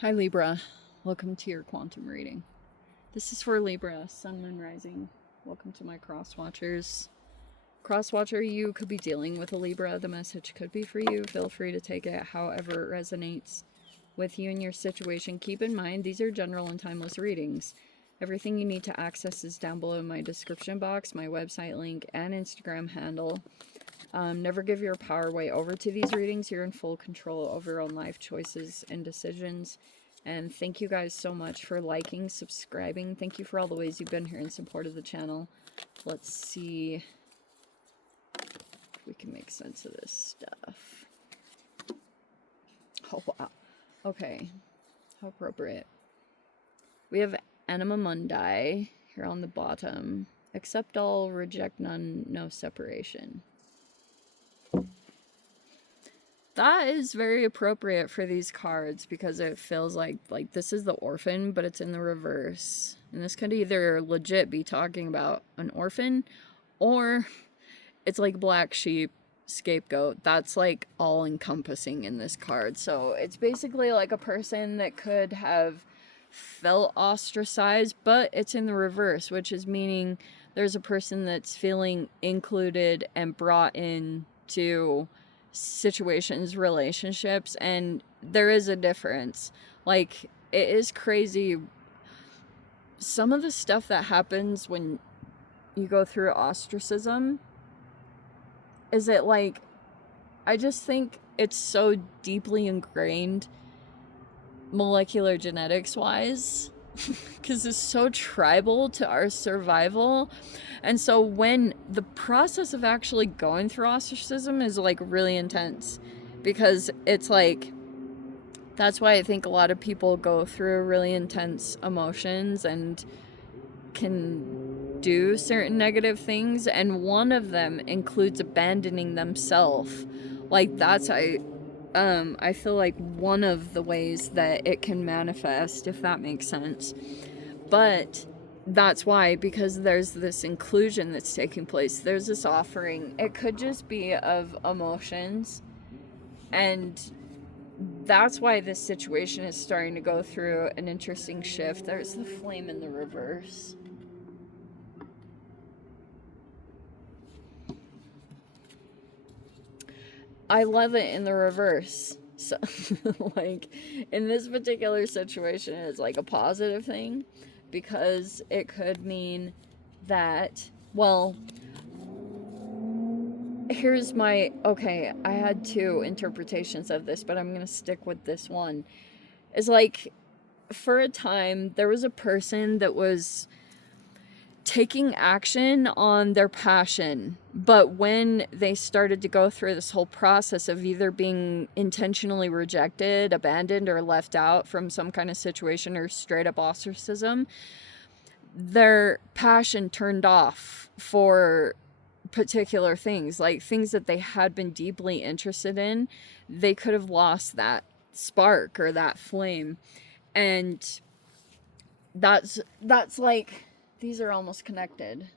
Hi Libra, welcome to your quantum reading. This is for Libra, Sun, Moon, Rising. Welcome to my cross watchers. Cross watcher, you could be dealing with a Libra. The message could be for you. Feel free to take it however it resonates with you and your situation. Keep in mind, these are general and timeless readings. Everything you need to access is down below in my description box, my website link, and Instagram handle. Never give your power away over to these readings. You're in full control over your own life choices and decisions. And thank you guys so much for liking, subscribing. Thank you for all the ways you've been here in support of the channel. Let's see if we can make sense of this stuff. Oh, wow. Okay. How appropriate. We have Anima Mundi here on the bottom. Accept all, reject none, no separation. That is very appropriate for these cards because it feels like this is the orphan, but it's in the reverse. And this could either legit be talking about an orphan, or it's like black sheep, scapegoat. That's like all encompassing in this card. So it's basically like a person that could have felt ostracized, but it's in the reverse, which is meaning there's a person that's feeling included and brought in to situations, relationships, and there is a difference. Like, it is crazy some of the stuff that happens when you go through ostracism. Is it like, I just think it's so deeply ingrained molecular genetics wise because it's so tribal to our survival. And so when the process of actually going through ostracism is like really intense, because it's like, that's why I think a lot of people go through really intense emotions and can do certain negative things, and one of them includes abandoning themselves. Like, that's I feel like one of the ways that it can manifest, if that makes sense. But that's why, because there's this inclusion that's taking place. There's this offering. It could just be of emotions. And that's why this situation is starting to go through an interesting shift. There's the flame in the reverse. I love it in the reverse. So, like, in this particular situation, it's like a positive thing, because it could mean that, well, here's my, okay, I had two interpretations of this, but I'm going to stick with this one. It's like, for a time, there was a person that was taking action on their passion, but when they started to go through this whole process of either being intentionally rejected, abandoned, or left out from some kind of situation, or straight up ostracism, their passion turned off for particular things, like things that they had been deeply interested in. They could have lost that spark or that flame. And that's like, these are almost connected,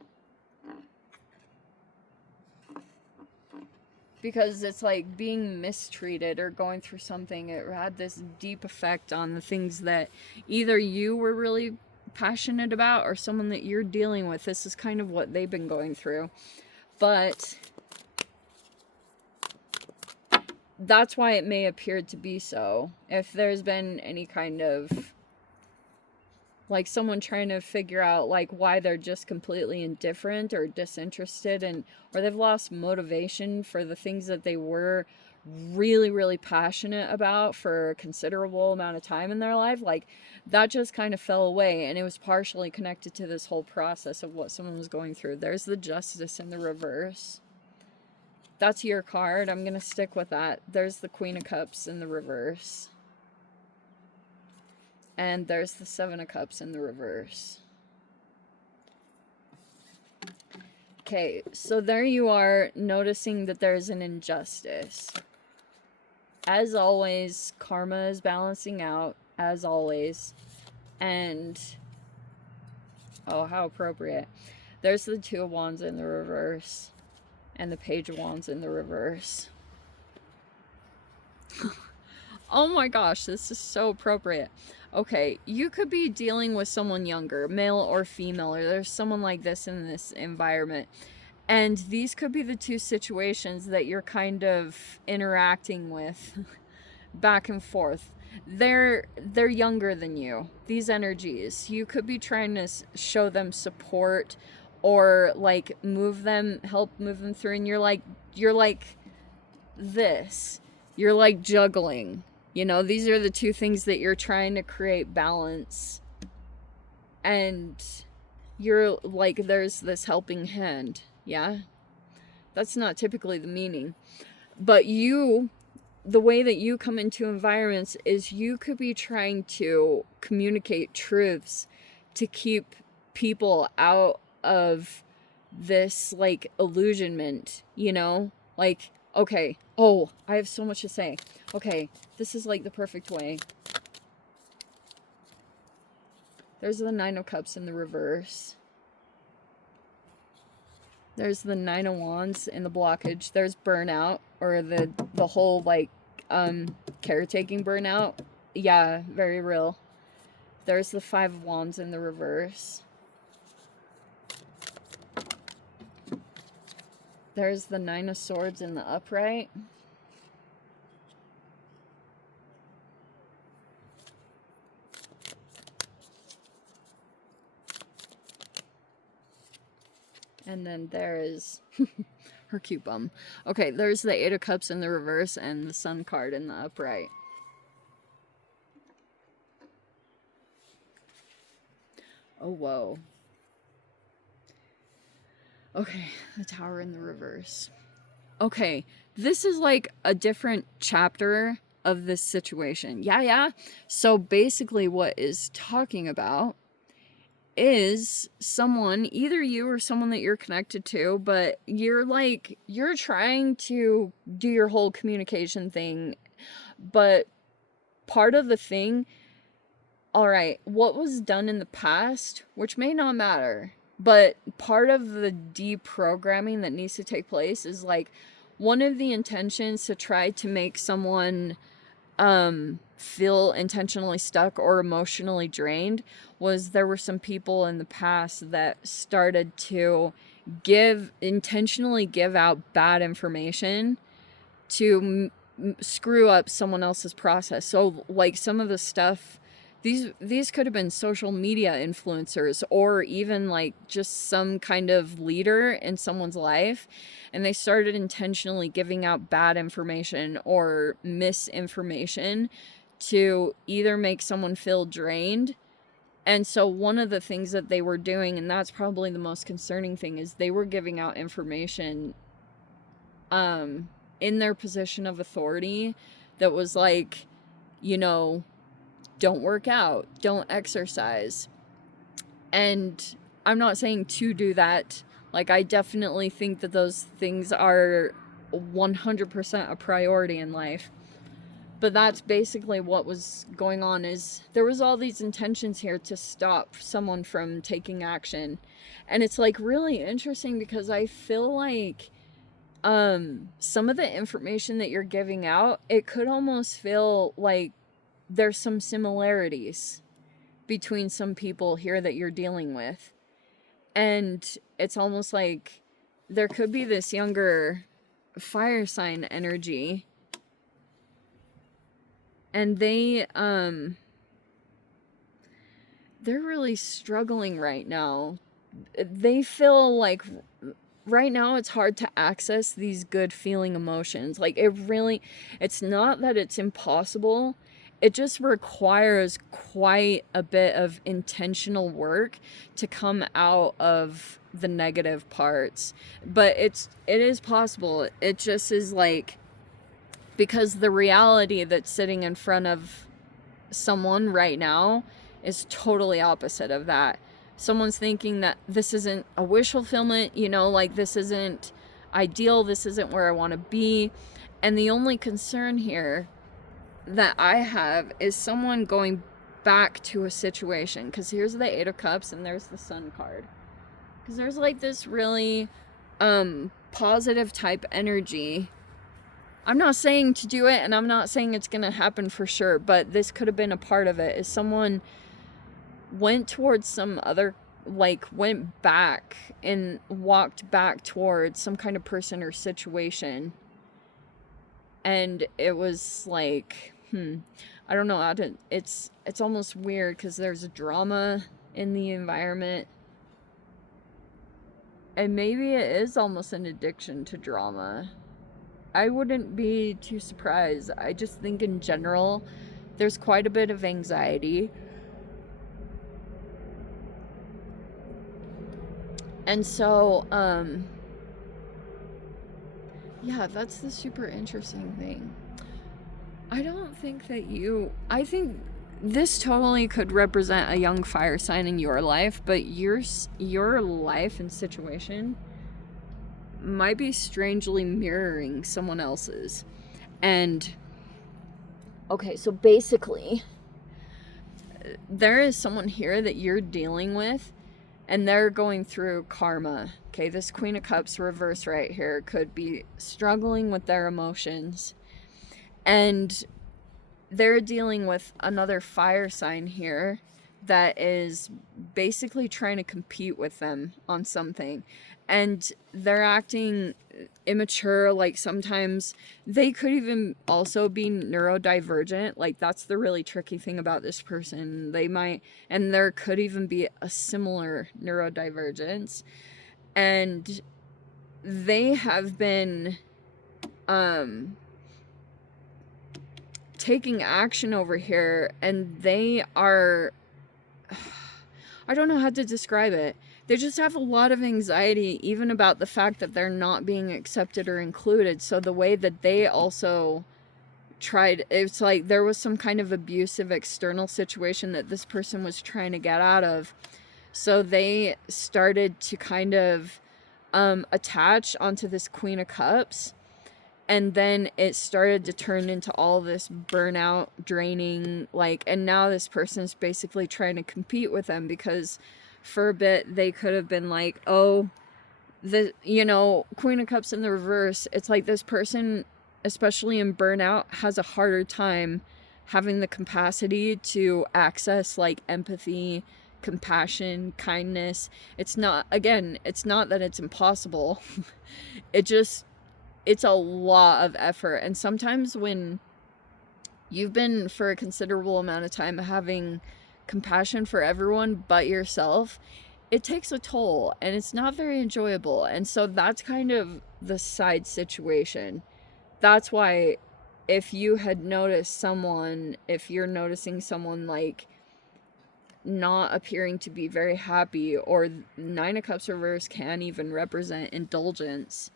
because it's like being mistreated or going through something. It had this deep effect on the things that either you were really passionate about or someone that you're dealing with. This is kind of what they've been going through. But that's why it may appear to be so. If there's been any kind of, like, someone trying to figure out like why they're just completely indifferent or disinterested, and or they've lost motivation for the things that they were really, really passionate about for a considerable amount of time in their life, like, that just kind of fell away, and it was partially connected to this whole process of what someone was going through. There's the Justice in the reverse. That's your card. I'm gonna stick with that. There's the Queen of Cups in the reverse. And there's the Seven of Cups in the reverse. Okay, so there you are, noticing that there's an injustice. As always, karma is balancing out, as always. And, oh, how appropriate. There's the Two of Wands in the reverse. And the Page of Wands in the reverse. Oh my gosh, this is so appropriate. Okay, you could be dealing with someone younger, male or female, or there's someone like this in this environment. And these could be the two situations that you're kind of interacting with back and forth. They're younger than you. These energies, you could be trying to show them support or like help move them through, and you're like this. You're like juggling. You know, these are the two things that you're trying to create balance. And you're like, there's this helping hand. Yeah? That's not typically the meaning. But the way that you come into environments is you could be trying to communicate truths to keep people out of this, like, illusionment, you know? Like, okay, oh, I have so much to say. Okay, this is like the perfect way. There's the Nine of Cups in the reverse. There's the Nine of Wands in the blockage. There's burnout, or the whole, like, caretaking burnout. Yeah, very real. There's the Five of Wands in the reverse. There's the Nine of Swords in the upright. And then there is her cute bum. Okay, there's the Eight of Cups in the reverse and the Sun card in the upright. Oh, whoa. Okay, the Tower in the reverse. Okay, this is like a different chapter of this situation. Yeah. So basically what is talking about is someone, either you or someone that you're connected to, but you're trying to do your whole communication thing, but part of the thing, all right, what was done in the past, which may not matter, but part of the deprogramming that needs to take place is like one of the intentions to try to make someone feel intentionally stuck or emotionally drained was there were some people in the past that started to intentionally give out bad information to screw up someone else's process. So like some of the stuff, these could have been social media influencers or even like just some kind of leader in someone's life, and they started intentionally giving out bad information or misinformation to either make someone feel drained. And so one of the things that they were doing, and that's probably the most concerning thing, is they were giving out information in their position of authority that was like, you know, don't work out, don't exercise. And I'm not saying to do that. Like, I definitely think that those things are 100% a priority in life. But that's basically what was going on, is there was all these intentions here to stop someone from taking action. And it's like really interesting because I feel like some of the information that you're giving out, it could almost feel like there's some similarities between some people here that you're dealing with. And it's almost like there could be this younger fire sign energy, and they're really struggling right now. They feel like right now it's hard to access these good feeling emotions. Like it's not that it's impossible. It just requires quite a bit of intentional work to come out of the negative parts. But it is possible. It just is like, because the reality that's sitting in front of someone right now is totally opposite of that. Someone's thinking that this isn't a wish fulfillment, you know, like this isn't ideal, this isn't where I want to be. And the only concern here that I have is someone going back to a situation, because here's the Eight of Cups and there's the Sun card. Because there's like this really positive type energy I'm not saying to do it, and I'm not saying it's gonna happen for sure, but this could have been a part of it. Is someone went towards some other, like, went back and walked back towards some kind of person or situation, and it was like, I don't know how to, it's almost weird because there's a drama in the environment, and maybe it is almost an addiction to drama. I wouldn't be too surprised. I just think in general there's quite a bit of anxiety. And so, yeah, that's the super interesting thing. I don't think that I think this totally could represent a young fire sign in your life, but your life and situation might be strangely mirroring someone else's. And okay, so basically there is someone here that you're dealing with, and they're going through karma. Okay, this Queen of Cups reverse right here could be struggling with their emotions, and they're dealing with another fire sign here that is basically trying to compete with them on something, and they're acting immature. Like, sometimes they could even also be neurodivergent. Like, that's the really tricky thing about this person. They might, and there could even be a similar neurodivergence, and they have been taking action over here, and they are, I don't know how to describe it. They just have a lot of anxiety, even about the fact that they're not being accepted or included. So the way that they also tried, it's like there was some kind of abusive external situation that this person was trying to get out of. So they started to kind of attach onto this Queen of Cups. And then it started to turn into all this burnout, draining, like, and now this person's basically trying to compete with them, because for a bit they could have been like, oh, Queen of Cups in the reverse, it's like this person, especially in burnout, has a harder time having the capacity to access, like, empathy, compassion, kindness. It's not that it's impossible. It's a lot of effort. And sometimes when you've been for a considerable amount of time having compassion for everyone but yourself, it takes a toll, and it's not very enjoyable. And so that's kind of the side situation. That's why if you had noticed someone, if you're noticing someone, like, not appearing to be very happy, or Nine of Cups reverse can even represent indulgence,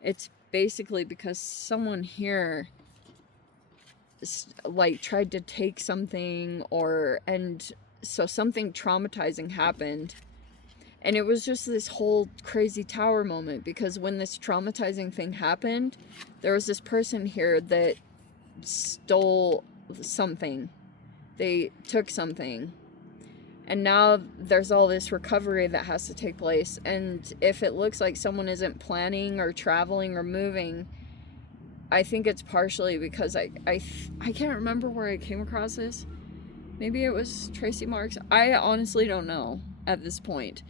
it's basically because someone here, like, tried to take something, and so something traumatizing happened. And it was just this whole crazy tower moment, because when this traumatizing thing happened, there was this person here that stole something. They took something. And now there's all this recovery that has to take place. And if it looks like someone isn't planning or traveling or moving, I think it's partially because I can't remember where I came across this. Maybe it was Tracy Marks. I honestly don't know at this point.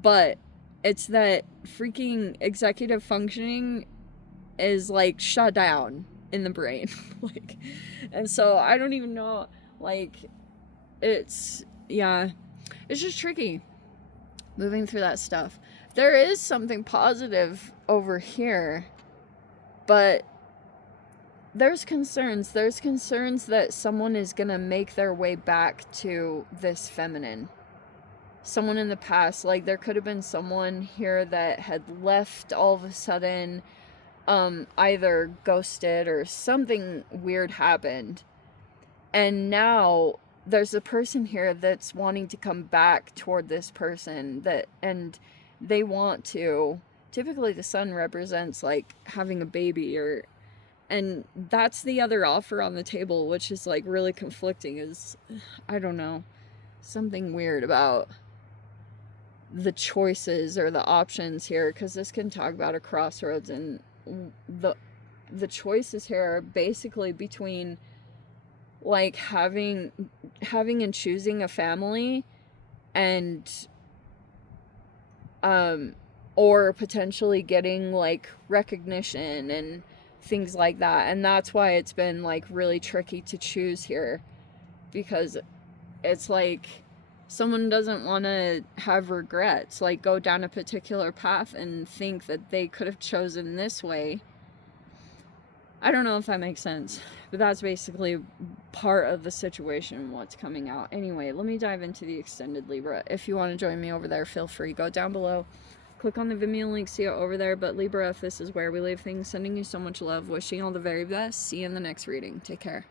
But it's that freaking executive functioning is, like, shut down in the brain. Like, and so I don't even know, like, it's just tricky moving through that stuff. There is something positive over here, but there's concerns that someone is gonna make their way back to this feminine. Someone in the past, like, there could have been someone here that had left all of a sudden, either ghosted or something weird happened, and now there's a person here that's wanting to come back toward this person, and they want to, typically the sun represents, like, having a baby, and that's the other offer on the table, which is, like, really conflicting. Is, I don't know, something weird about the choices or the options here, because this can talk about a crossroads, and the choices here are basically between like having and choosing a family and or potentially getting like recognition and things like that. And that's why it's been like really tricky to choose here, because it's like someone doesn't want to have regrets, like go down a particular path and think that they could have chosen this way. I don't know if that makes sense, but that's basically part of the situation, what's coming out. Anyway, let me dive into the extended Libra. If you want to join me over there, feel free. Go down below, click on the Vimeo link, see it over there. But Libra, if this is where we leave things, sending you so much love, wishing you all the very best. See you in the next reading. Take care.